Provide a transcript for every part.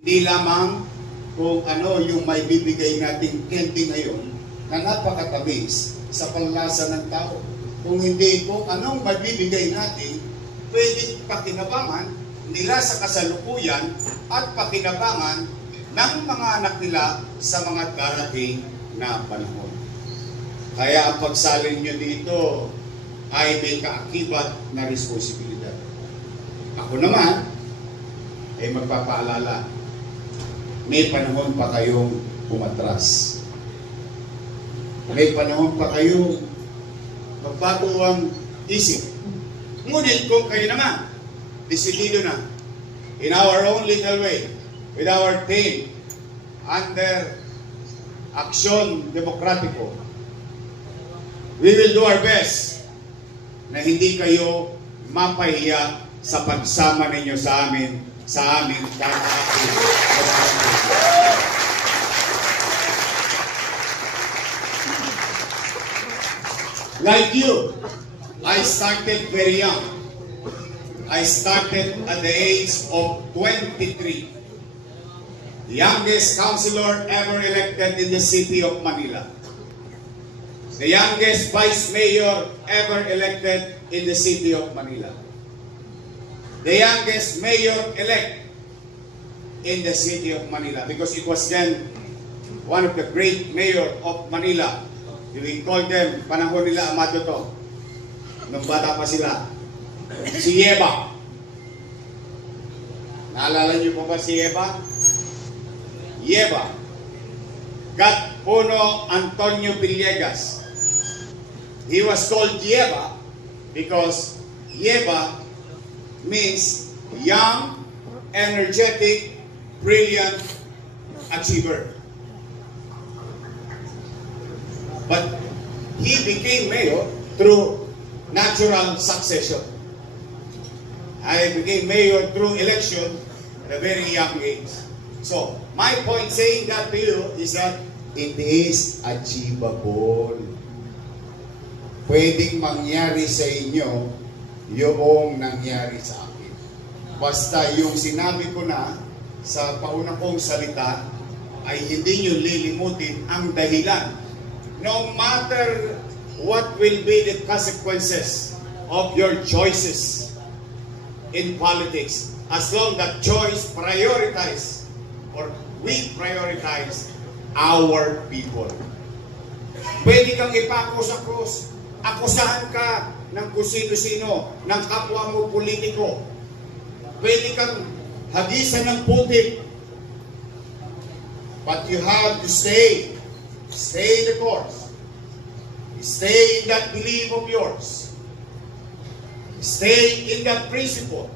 Hindi lamang kung ano yung may bibigay nating candy ngayon na napakatamis sa panlasa ng tao. Kung hindi kung anong mabibigay natin, pwedeng pakinabangan nila sa kasalukuyan at pakinabangan ng mga anak nila sa mga darating na panahon. Kaya ang pagsalin nyo dito ay may kaakibat na responsibilidad. Ako naman ay magpapaalala, may panahon pa kayong umatras. May panahon pa kayong magbago ang isip. Ngunit kung kayo naman, desidido na, in our own little way, with our team, under Aksyon Demokratiko, we will do our best na hindi kayo mapahiya sa pagsama ninyo sa amin Like you, I started very young. I started at the age of 23. The youngest councilor ever elected in the city of Manila. The youngest vice mayor ever elected in the city of Manila. The youngest mayor-elect in the city of Manila, because it was then one of the great mayor of Manila. We call them, panahon nila Amado to, nung bata pa sila, si Yeba. Naalala niyo pa ba si Yeba? Yeba. Gatpuno Antonio Villegas. He was called Yeba because Yeba means young, energetic, brilliant achiever. But he became mayor through natural succession. I became mayor through election at a very young age. So, my point saying that to you is that it is achievable. Pwedeng mangyari sa inyo yung nangyari sa akin. Basta yung sinabi ko na sa pauna kong salita ay hindi nyo lilimutin ang dahilan. No matter what will be the consequences of your choices in politics, as long that choice prioritize or we prioritize our people. Pwede kang ipako sa krus, akusahan ka ng kung sino-sino, ng kapwa mo politiko. Pwede kang hagisan ng putik. But you have to stay the course. Stay in that belief of yours. Stay in that principle.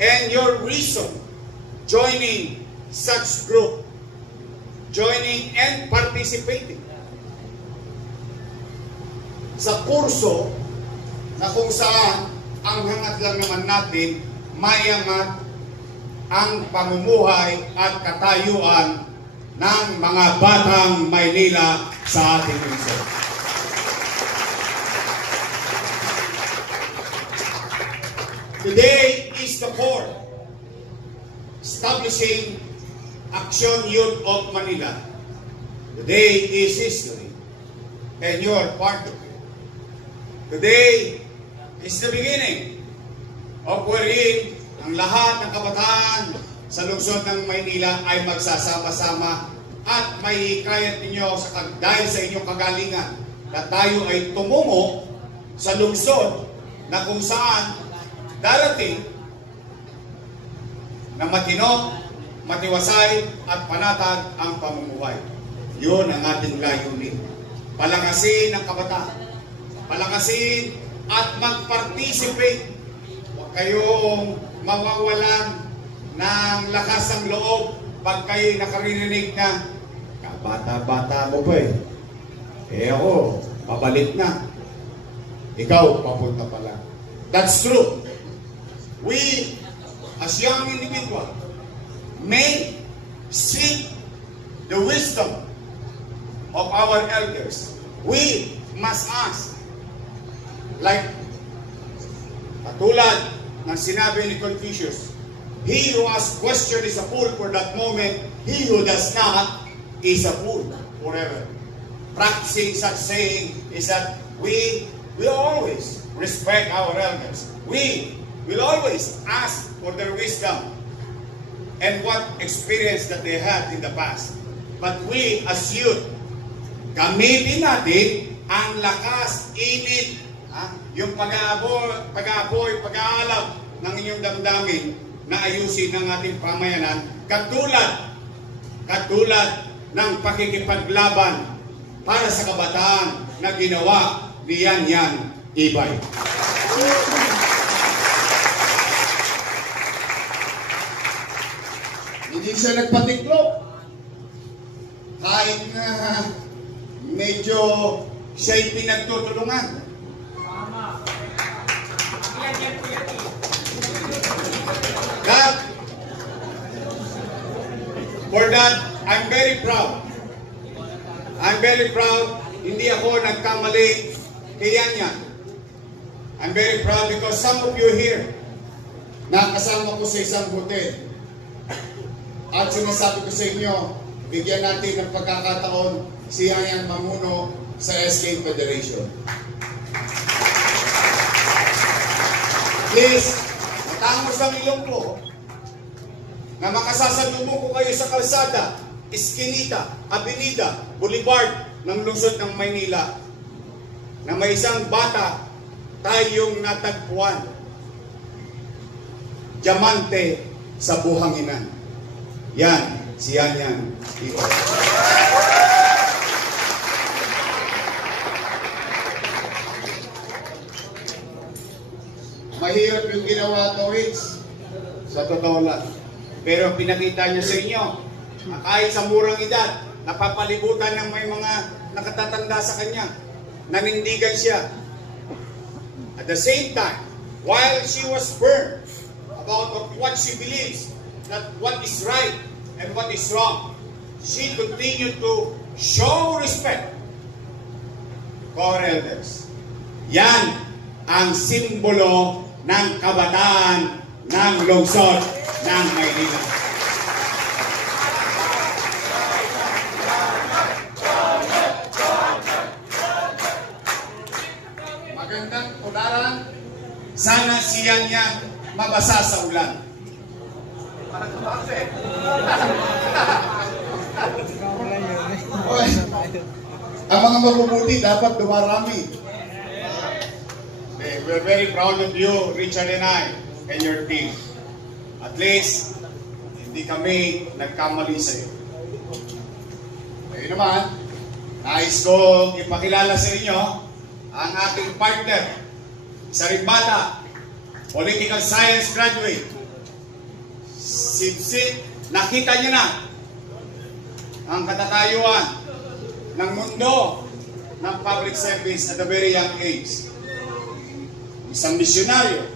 And your reason joining such group, joining and participating sa kurso na kung saan ang hangat lang naman natin mayangat ang pamumuhay at katayuan ng mga batang Maynila sa ating lungsod. Today is the core, establishing Action Youth of Manila. Today is history, and you're part of it. Today is the beginning of wherein ang lahat ng kabataan sa lungsod ng Maynila ay magsasama-sama at may hikayat ninyo dahil sa inyong kagalingan na tayo ay tumungo sa lungsod na kung saan darating na matino, matiwasay at panatag ang pamumuhay. Yun ang ating layunin. Palakasin ang kabataan. Palakasin at mag-participate. Huwag kayong mawawalan ng lakas ng loob pag kayo nakaririnig na kabata-bata mo pa eh. Ako, pabalik na. Ikaw, papunta pala. That's true. We, as young individuals, may seek the wisdom of our elders. We must ask. Like, katulad ng sinabi ni Confucius, He who asks question is a fool for that moment. He who does not is a fool forever. Practicing such saying is that we will always respect our elders. We will always ask for their wisdom and what experience that they had in the past. But we as youth, gamitin natin ang lakas, init, yung pag-aapoy, pag-aalab ng inyong damdamin na ayusin ng ating pamayanan katulad ng pakikipaglaban para sa kabataan na ginawa ni Yan Yan Ibay. Hindi siya nagpatiklop. Kahit na medyo siya'y pinagtutulungan. For that, I'm very proud. I'm very proud. Hindi ako nagkamali kay Yan Yan. I'm very proud because some of you here, nakasama ko sa isang hotel. At sinasabi ko sa inyo, bigyan natin ng pagkakataon si Yan Yan mamuno sa SK Federation. Please, matangos ang ilong ko na makasasalubong ko kayo sa kalsada, Eskinita, Avenida, Boulevard ng lungsod ng Maynila na may isang bata tayong natagpuan. Diamante sa buhanginan. Yan, si Yan Yan Ibay. Mahirap yung ginawa ko, Wins. Sa totoo lang. Pero pinakita niya sa inyo, na kahit sa murang edad, napapalibutan ng may mga nakatatanda sa kanya. Nanindigan siya. At the same time, while she was firm about what she believes, that what is right and what is wrong, she continued to show respect to our elders. Yan ang simbolo ng kabataan ng lungsod ng Maynila. Magandang tularan. Sana si Yan Yan mabasa sa ulan. Ang mga mabubuti dapat dumarami. We're very proud of you, Richard and I, and your team. At least, hindi kami nagkamali sa iyo. Ngayon naman, nais ko ipakilala sa inyo ang ating partner, isa ring bata, political science graduate. Nakita niyo na ang katatayuan ng mundo ng public service at a very young age. Isang misyonaryo,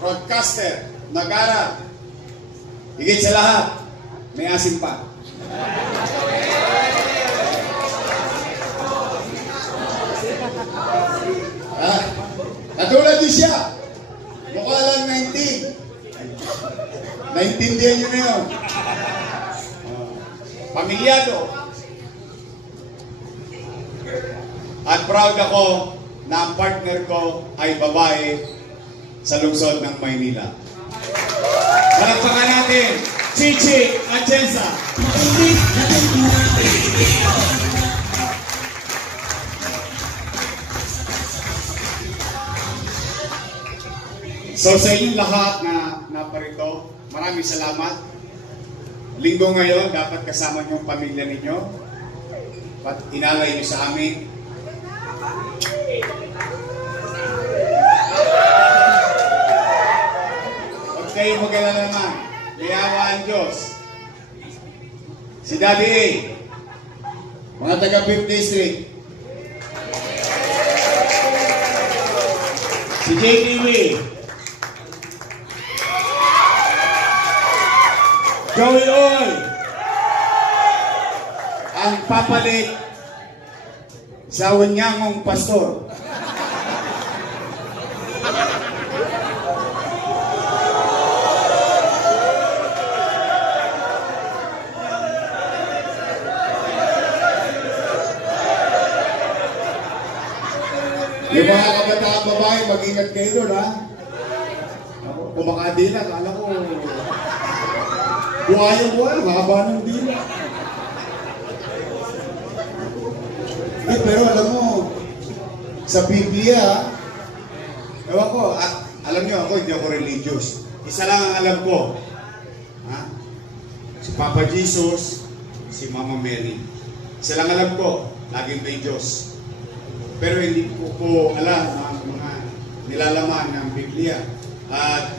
broadcaster, nag-aral. Higit sa lahat, may asim pa. Katulad din siya. Mukha lang 19. Naintindihan niyo na yun. Pamilyado. At proud ako na ang partner ko ay babae sa lungsod ng Maynila. Palakpakan natin, Chichi Atienza. So sa inyong lahat na naparito, maraming salamat. Linggo ngayon, dapat kasama niyo ang pamilya ninyo. At inalay niyo sa amin. Huwag kayo mag-alala naman. May awa ang Diyos. Si Daddy A, mga taga 5th District. Si JTV, Joey Oy, ang papalit sa Unyangong pastor. babae, mag-ingat kayo doon, ha? Ako, kumakadila, kala ko. Buhay, haba ng dila. Pero alam mo, sa Biblia, ewan ko, alam niyo ako, hindi ako religious. Isa lang ang alam ko. Ha? Si Papa Jesus, si Mama Mary. Isa lang alam ko, laging may Diyos. Pero hindi ko alam ang mga nilalaman ng Biblia. At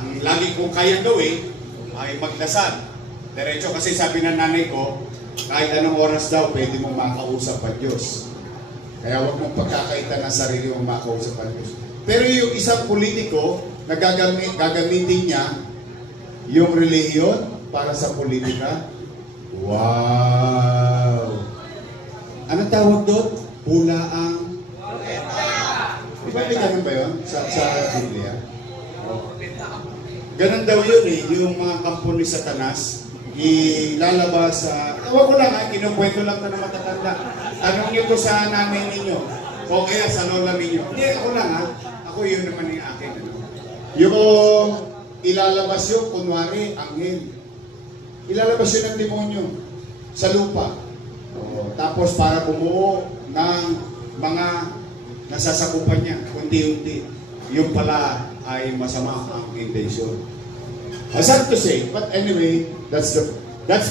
ang lagi kong kaya gawin ay magdasal. Diretso kasi sabi ng nanay ko, kahit anong oras daw, pwede mong makausap ang Diyos. Kaya huwag mong pagkakaitan ng sarili mong makausap ang Diyos. Pero yung isang politiko, na gagamitin niya yung relihiyon para sa politika. Wow! Anong tawag doon? Hulaang. Di ba may ganun ba yun sa Biblia? Ganun daw yun eh, yung mga kampo ni Satanas, ilalabas sa... Ewan ko lang ha, kinukwento lang ito na matatanda. Tanong niyo ko sa nanay ninyo, o kaya sa lola ninyo. Hindi, ako lang ha. Ako yun naman yung akin. Ano? Yung ilalabas yun, kunwari, anghel. Ilalabas yun ng demonyo sa lupa. Tapos para bumuo ng mga nasasakupan niya, unti-unti. Yung pala ay masama ang intention. Sad to say, but anyway, that's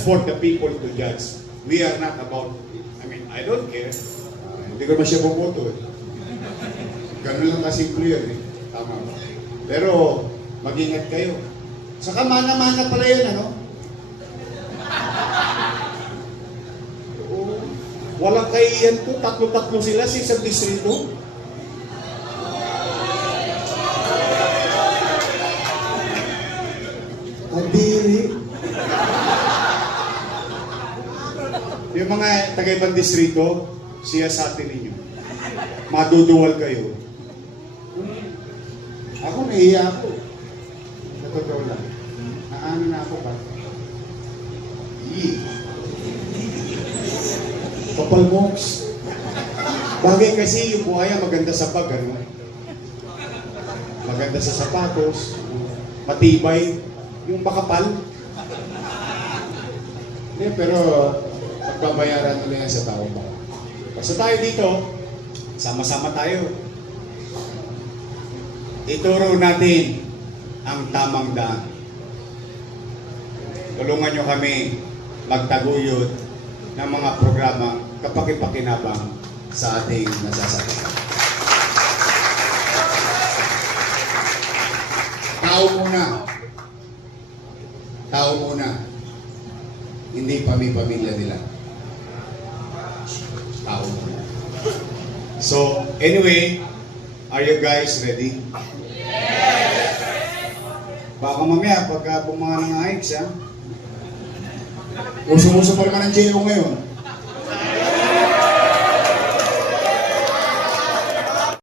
for the people to judge. We are not about it. I mean, I don't care. Hindi ko naman siya bumoto eh. Ganun lang kasimple yun eh. Tama ba? Pero, mag-ingat kayo. Saka mana-mana pala yun, ano? Walang kaiyan to, tatlo-tatlo sila sa isang distrito. Adiri. Yung mga taga-ibang distrito, siya sa atin ninyo. Maduduwal kayo. Ako nahiya ako. Sa totoo lang. Naano na ako ba? Kapal moks. Bagay kasi yung buhaya maganda sa pag, ano? Maganda sa sapatos, matibay, yung makapal. Hindi, pero pagbabayaran nila yan sa tao ba? Basta tayo dito, sama-sama tayo. Ituro natin ang tamang daan. Tulungan nyo kami magtaguyod ng mga programa kapakipakinabang sa ating nasasakyan. Tao muna. Tao muna. Hindi pamilya nila. Tao muna. So, anyway, are you guys ready? Yes! Baka mamaya, pagka bumanga ng hikes, ha? Uso-uso pa naman ang jail mo ngayon.